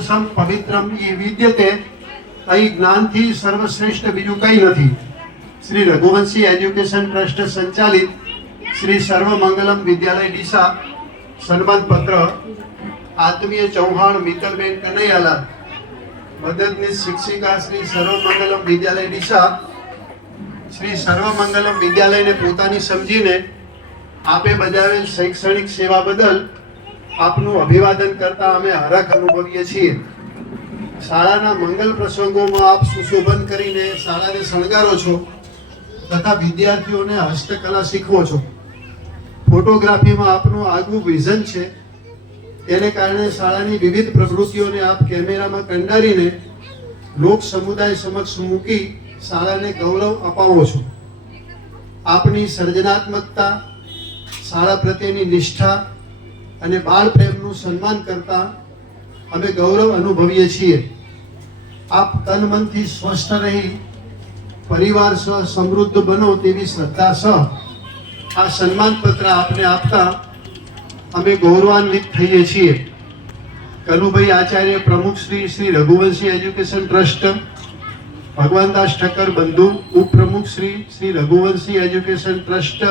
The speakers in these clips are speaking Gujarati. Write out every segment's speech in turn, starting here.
સમ પવિત્રમ ઈ વિદ્યતે, અહીં જ્ઞાનથી સર્વશ્રેષ્ઠ બીજું કંઈ નથી. શ્રી રઘુવંશી એજ્યુકેશન ટ્રસ્ટ સંચાલિત શ્રી સર્વમંગલમ વિદ્યાલય ડીસા સન્માન પત્ર આત્મીય ચૌહાણ મિત્તલબેન કનૈયાલાલ, મદદનીશ શિક્ષિકા શ્રી સર્વમંગલમ વિદ્યાલય ડીસા. શ્રી સર્વમંગલમ વિદ્યાલયને પોતાની સમજીને આપે બજાવેલ શૈક્ષણિક સેવા બદલ આપનું અભિવાદન કરતા અમે હરખ અનુભવીએ છીએ. શાળાના મંગલ પ્રસંગોમાં આપ સુશોભન કરીને શાળાને શણગારો છો તથા વિદ્યાર્થીઓને હસ્તકલા શીખવો છો. ફોટોગ્રાફીમાં આપનું આગવું વિઝન છે, તેને કારણે શાળાની વિવિધ પ્રવૃત્તિઓને આપ કેમેરામાં કંડારીને લોક સમુદાય સમક્ષ મૂકી શાળાને ગૌરવ અપાવો છો. આપની સર્જનાત્મકતા, શાળા પ્રત્યેની નિષ્ઠા અને બાળ પ્રેમનું સન્માન કરતા અમે ગૌરવ અનુભવીએ છીએ. આપ તન મનથી સ્વસ્થ રહી પરિવાર સહ સમૃદ્ધ બનો તેવી શ્રદ્ધા સહ આ સન્માન પત્ર આપને આપતા અમે ગૌરવાન્વિત થઈએ છીએ. કનુભાઈ આચાર્ય પ્રમુખ શ્રી રઘુવંશી એજ્યુકેશન ટ્રસ્ટ, ભગવાનદાસ ઠક્કર બંધુ ઉપપ્રમુખ શ્રી રઘુવંશી એજ્યુકેશન ટ્રસ્ટ,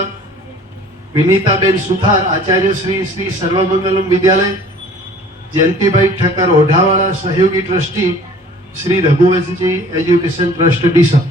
વિનીતાબેન સુથાર આચાર્ય શ્રી સર્વમંગલમ વિદ્યાલય, જયંતિભાઈ ઠક્કર ઓઢાવાળા સહયોગી trustee Shri Raghuvanshi education trust Deesa.